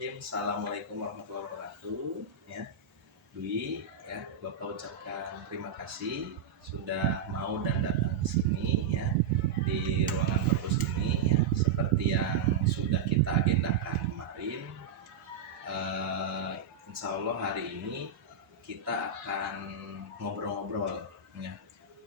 Bismillahirrahmanirrahim. Assalamualaikum warahmatullahi wabarakatuh. Ya, Dwi, ya, Bapak ucapkan terima kasih sudah mau dan datang ke sini ya di ruangan perpus ini ya seperti yang sudah kita agendakan kemarin. Insya Allah hari ini kita akan ngobrol-ngobrol ya,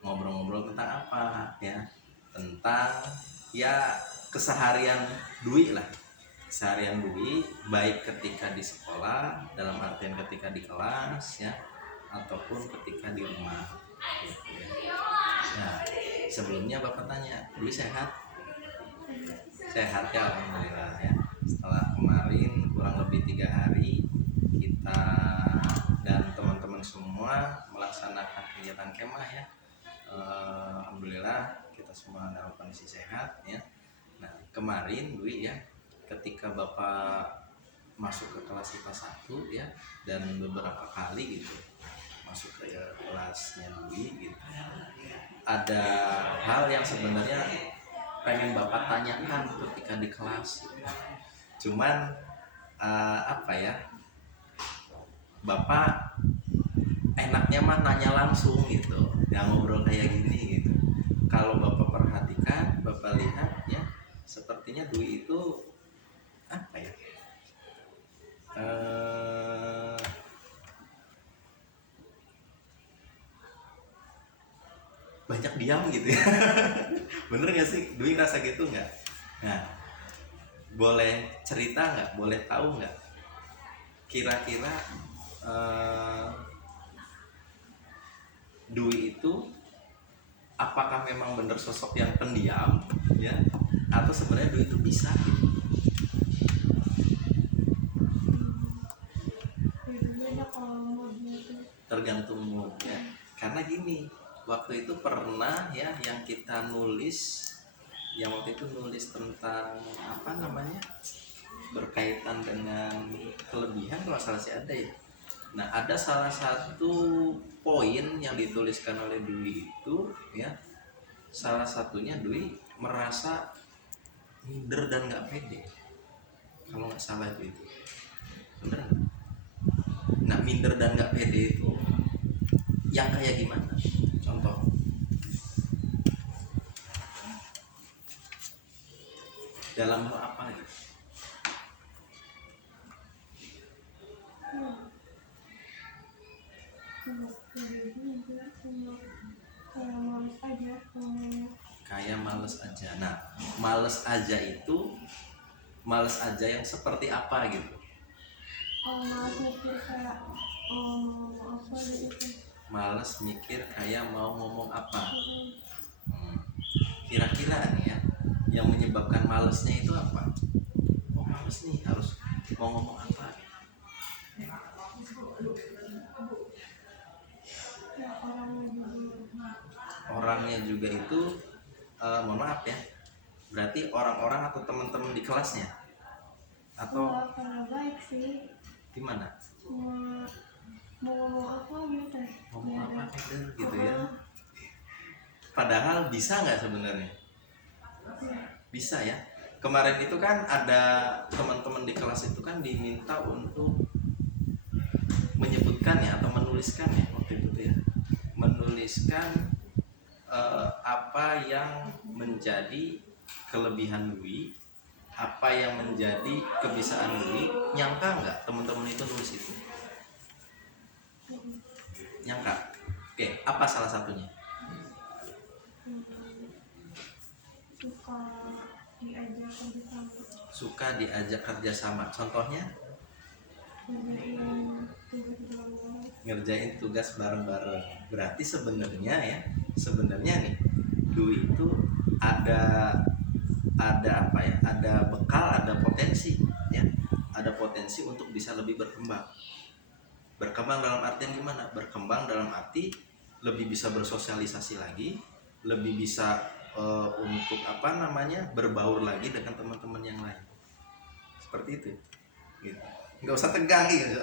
ngobrol-ngobrol tentang apa ya? Tentang ya keseharian Dwi lah. Seharian Dwi baik ketika di sekolah dalam artian ketika di kelas ya ataupun ketika di rumah gitu ya. Nah sebelumnya Bapak tanya Dwi sehat ya alhamdulillah ya. Setelah kemarin kurang lebih 3 hari kita dan teman-teman semua melaksanakan kegiatan kemah ya, alhamdulillah kita semua dalam kondisi sehat ya. Nah kemarin Dwi ya ketika Bapak masuk ke kelas IPA 1 ya dan beberapa kali gitu masuk ke kelasnya Dwi gitu, ada hal yang sebenarnya pengen Bapak tanyakan ketika di kelas cuman apa ya, Bapak enaknya mah nanya langsung gitu yang ngobrol kayak gini gitu. Kalau Bapak perhatikan, Bapak lihat ya sepertinya Dwi itu apa ya, banyak diam gitu ya. Bener gak sih Dwi rasa gitu nggak? Nah boleh cerita nggak, boleh tahu nggak kira-kira Dwi itu apakah memang bener sosok yang pendiam ya atau sebenarnya Dwi itu bisa gitu? Tergantung mood ya. Karena gini, waktu itu pernah ya yang kita nulis, yang waktu itu nulis tentang apa namanya, berkaitan dengan kelebihan kalau salah sih ada ya. Nah ada salah satu poin yang dituliskan oleh Dwi itu ya, salah satunya Dwi merasa minder dan nggak pede kalau nggak salah itu bener. Nah minder dan nggak pede itu yang kayak gimana? Contoh dalam hal apa gitu? Kayak males aja. Nah males aja itu males aja yang seperti apa gitu? Males mikir kayak apa gitu. Males mikir kayak mau ngomong apa. Kira-kira nih ya yang menyebabkan malesnya itu apa? Oh males nih harus mau ngomong apa gitu. Ya, Orangnya juga itu mohon maaf ya, berarti orang-orang atau teman-teman di kelasnya atau karena baik sih, gimana? cuma mau ngomong apa gitu, Ngomong apa gitu ya. Padahal bisa nggak sebenarnya? Bisa ya. Kemarin itu kan ada teman-teman di kelas itu kan diminta untuk menyebutkan ya atau menuliskan ya waktu itu ya, menuliskan apa yang menjadi kelebihan Dwi, apa yang menjadi kebiasaan Dwi. Nyangka nggak teman-teman itu nulis itu? Nyangka? Oke, apa salah satunya? suka diajak kerjasama. Contohnya? Ngerjain tugas bareng-bareng. Berarti sebenarnya ya, sebenarnya nih Dwi itu ada apa ya, ada bekal, ada potensi ya, ada potensi untuk bisa lebih berkembang dalam artian gimana? Berkembang dalam arti lebih bisa bersosialisasi lagi, lebih bisa untuk apa namanya, berbaur lagi dengan teman-teman yang lain, seperti itu gitu. Nggak usah tegang gitu,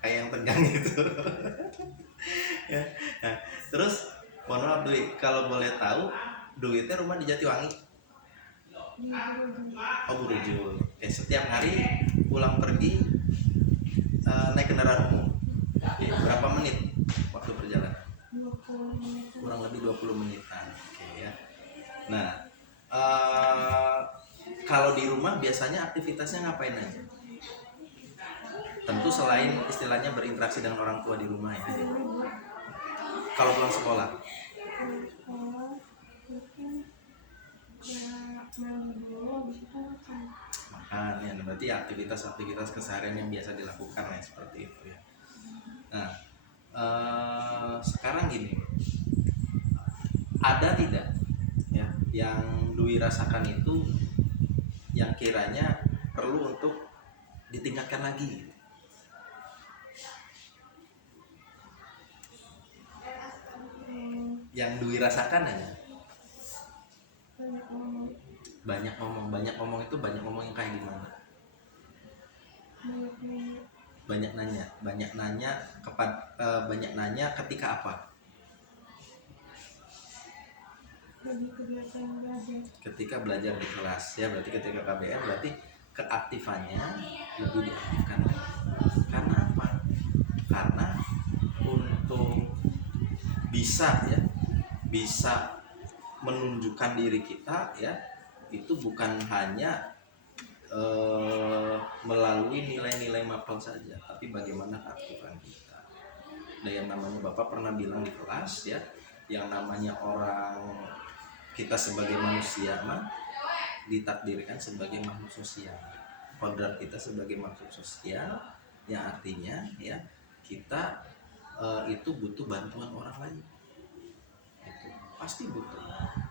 kayak yang tegang gitu. Ya. Nah, terus mohon maaf Dwi, kalau boleh tahu Dwi itu rumah di Jatiwangi? Oh Burujul. Setiap hari pulang pergi kendaraan umum. Oke, berapa menit waktu perjalanan? 20 menit. Kurang lebih 20 menitan. Oke ya. Nah, kalau di rumah biasanya aktivitasnya ngapain aja? Tentu selain istilahnya berinteraksi dengan orang tua di rumah ya. Hari libur Kalau pulang sekolah, pulang sekolah mungkin ya mandi dulu habis itu makan. makan ya. Berarti aktivitas-aktivitas keseharian yang biasa dilakukan ya seperti itu ya. Nah, sekarang gini, ada tidak ya yang Dwi rasakan itu yang kiranya perlu untuk ditingkatkan lagi? Yang Dwi rasakan ya Banyak ngomong, banyak ngomong itu banyak ngomong yang kayak gimana? banyak nanya. Banyak nanya banyak nanya ketika apa? Lagi kegiatan belajar. Ketika belajar di kelas ya, berarti ketika KBM berarti keaktifannya lebih diaktifkan lagi. Karena apa? Karena untuk bisa menunjukkan diri kita ya, itu bukan hanya melalui nilai-nilai mapel saja, tapi bagaimana keaktifan kita. Nah, yang namanya Bapak pernah bilang di kelas ya, yang namanya orang kita sebagai manusia mah ditakdirkan sebagai makhluk sosial. Kodrat kita sebagai makhluk sosial, yang artinya ya kita itu butuh bantuan orang lain. Itu pasti butuh,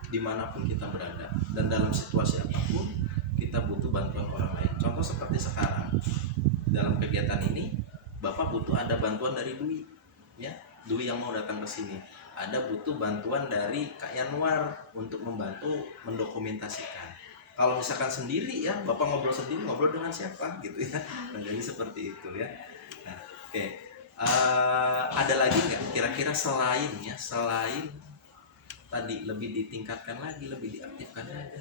dimanapun kita berada dan dalam situasi apapun kita butuh bantuan orang lain. Contoh seperti sekarang dalam kegiatan ini, Bapak butuh ada bantuan dari Dwi, ya, Dwi yang mau datang ke sini. Ada butuh bantuan dari Kak Yanwar untuk membantu mendokumentasikan. Kalau misalkan sendiri ya, Bapak ngobrol sendiri, ngobrol dengan siapa gitu ya. Nah, jadi seperti itu ya. Nah, oke. Ada lagi nggak kira-kira selain tadi lebih ditingkatkan lagi, lebih diaktifkan lagi?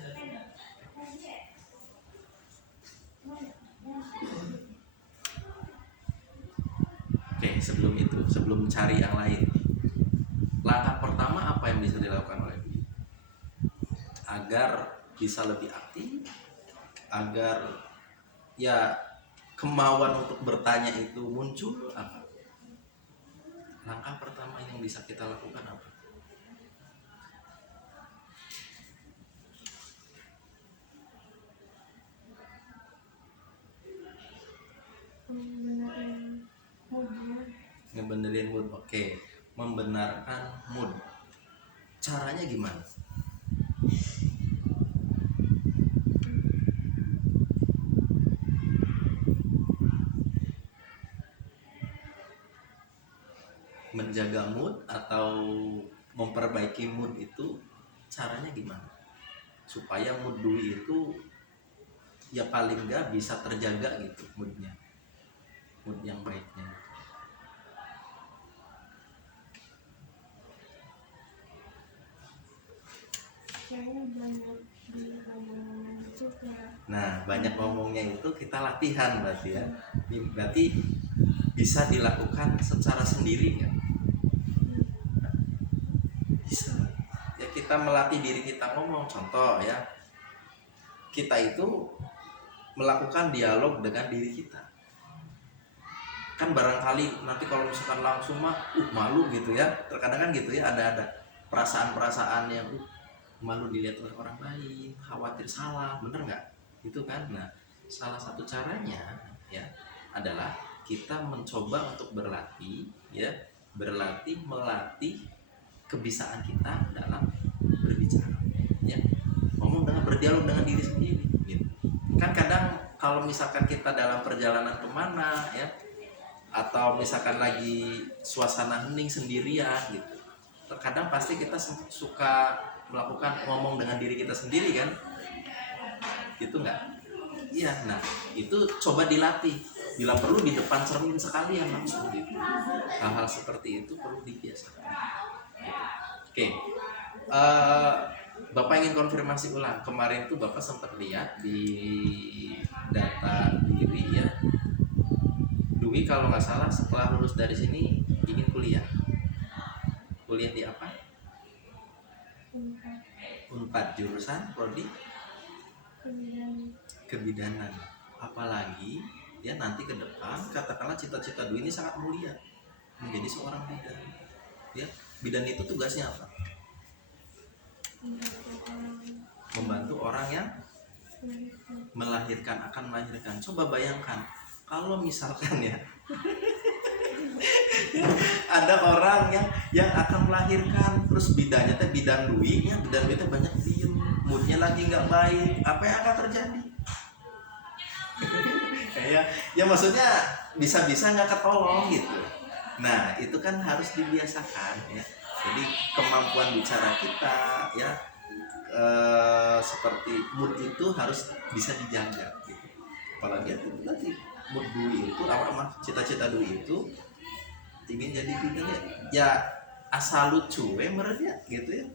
Oke, sebelum cari yang lain, langkah pertama apa yang bisa dilakukan oleh Dwi agar bisa lebih aktif, agar ya kemauan untuk bertanya itu muncul? Apa langkah pertama yang bisa kita lakukan? Apa? Benerin moodnya. Ngebenerin mood. Oke, membenarkan mood. Caranya gimana? Menjaga mood atau memperbaiki mood itu caranya gimana? Supaya mood Dwi itu ya paling nggak bisa terjaga gitu moodnya, mood yang baiknya. Kayaknya banyak di ngomong itu kayak Nah, banyak ngomongnya itu kita latihan berarti ya. Berarti bisa dilakukan secara sendiri kan? Bisa. Ya kita melatih diri kita ngomong. Contoh ya, kita itu melakukan dialog dengan diri kita. Kan barangkali nanti kalau misalkan langsung mah malu gitu ya. Terkadang kan gitu ya, ada perasaan-perasaan yang malu dilihat oleh orang lain, khawatir salah, bener nggak? Itu kan. Nah, salah satu caranya ya adalah kita mencoba untuk berlatih ya, melatih kebiasaan kita dalam berbicara ya, ngomong dengan berdialog dengan diri sendiri gitu. Kan kadang kalau misalkan kita dalam perjalanan kemana ya, atau misalkan lagi suasana hening sendirian gitu, terkadang pasti kita suka melakukan ngomong dengan diri kita sendiri kan, gitu nggak? Iya. Nah, itu coba dilatih, bila perlu di depan cermin sekalian langsung gitu. Hal-hal seperti itu perlu dibiasakan gitu. Oke. Bapak ingin konfirmasi ulang, kemarin tuh Bapak sempat lihat di data diri ya, Dwi Dwi kalau nggak salah setelah lulus dari sini ingin kuliah di apa? Unpad Unpad, jurusan prodi kemudian kebidanan. Apalagi ya nanti ke depan katakanlah cita-cita Dwi ini sangat mulia, menjadi seorang bidan. Ya, bidan itu tugasnya apa? Membantu orang yang akan melahirkan. Coba bayangkan kalau misalkan ya ada orang yang akan melahirkan, terus bidannya teh bidan Dwi teh banyak diem, moodnya lagi nggak baik, apa yang akan terjadi? Kayak ya maksudnya bisa-bisa nggak ketolong gitu. Nah itu kan harus dibiasakan ya. Jadi kemampuan bicara kita ya seperti mood itu harus bisa dijaga gitu. Apalagi itu tadi mood Dwi itu apa cita-cita Dwi itu ingin jadi bidan ya asal lucu merenya gitu ya.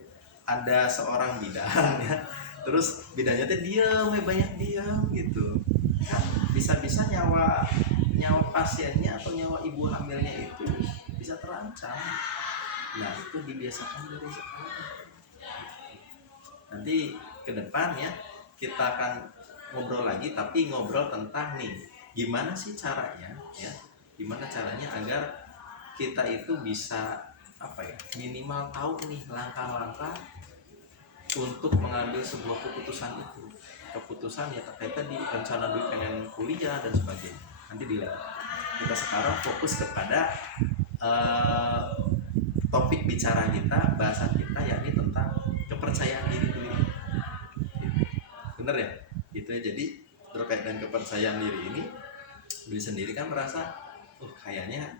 Ada seorang bidan ya, terus bidannya tuh diam banyak diam gitu kan, bisa-bisa nyawa pasiennya atau nyawa ibu hamilnya itu bisa terancam. Nah itu dibiasakan dari sekarang. Nanti ke depan ya kita akan ngobrol lagi, tapi ngobrol tentang nih gimana sih caranya ya, gimana caranya agar kita itu bisa apa ya, minimal tahu nih langkah-langkah untuk mengambil sebuah keputusan ya terkait tadi rencana Dwi pengen kuliah dan sebagainya. Nanti dilihat. Kita sekarang fokus kepada topik bicara kita, bahasan kita yakni tentang kepercayaan diri dulu. Bener ya? Gitu ya. Jadi terkait dengan kepercayaan diri ini, Dwi sendiri kan merasa kayaknya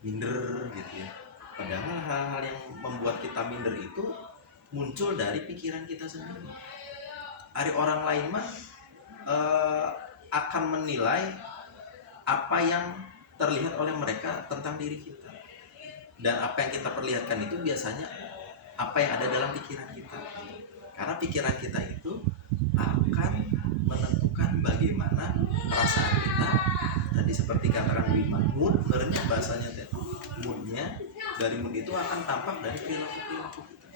minder gitu ya. Padahal hal-hal yang membuat kita minder itu muncul dari pikiran kita sendiri. Hari orang lain mah akan menilai apa yang terlihat oleh mereka tentang diri kita, dan apa yang kita perlihatkan itu biasanya apa yang ada dalam pikiran kita, karena pikiran kita itu akan menentukan bagaimana perasaan kita. Tadi seperti katakan Wima, mood sebenarnya bahasanya moodnya, dari mood itu akan tampak dari perilaku kita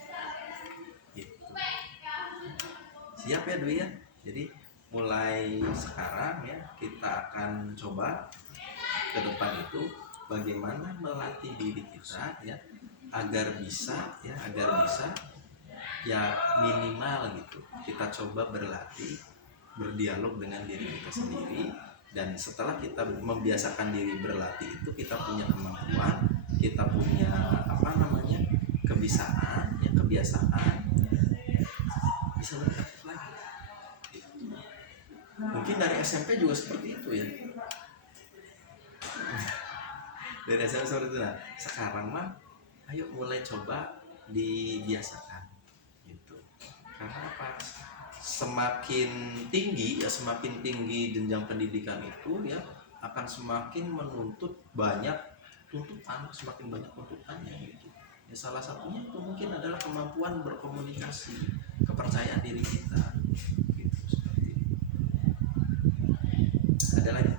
gitu. Siap ya Dwi ya? Jadi mulai sekarang ya kita akan coba ke depan itu bagaimana melatih diri kita ya agar bisa ya minimal gitu kita coba berlatih berdialog dengan diri kita sendiri. Dan setelah kita membiasakan diri berlatih itu, kita punya kemampuan, kita punya kebiasaan bisa lebih aktif lagi. Mungkin dari SMP juga seperti itu ya. Dari SMP seperti itu. Nah, sekarang mah ayo mulai coba dibiasakan gitu. Karena apa? Semakin tinggi jenjang pendidikan itu ya akan semakin menuntut banyak tuntutan, semakin banyak tuntutannya gitu. Ya, salah satunya itu mungkin adalah kemampuan berkomunikasi, kepercayaan diri kita gitu, seperti itu. Ada lagi?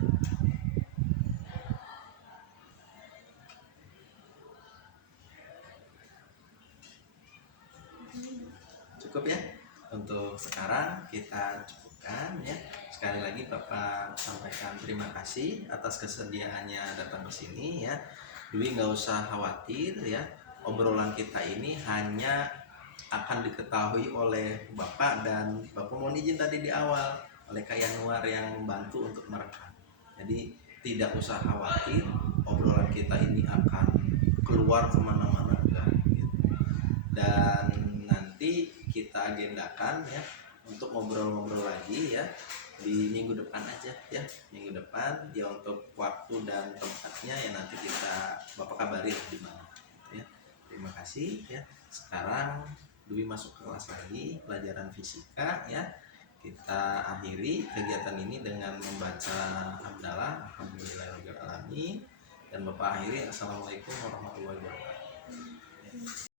Cukup ya? Untuk sekarang kita cukupkan ya. Sekali lagi Bapak sampaikan terima kasih atas kesediaannya datang ke sini ya. Dwi nggak usah khawatir ya. Obrolan kita ini hanya akan diketahui oleh Bapak, dan Bapak mohon izin tadi di awal oleh Kak Yanuar yang membantu untuk merekam. Jadi tidak usah khawatir, obrolan kita ini akan keluar kemana-mana enggak gitu. Dan nanti kita agendakan ya untuk ngobrol-ngobrol lagi ya di minggu depan aja ya, minggu depan ya, untuk waktu dan tempatnya ya nanti kita Bapak kabari di mana ya. Terima kasih ya. Sekarang Dwi masuk ke kelas lagi pelajaran fisika ya. Kita akhiri kegiatan ini dengan membaca hamdalah alhamdulillahirabbil alamin, dan Bapak akhiri assalamualaikum warahmatullahi wabarakatuh.